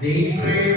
The prayer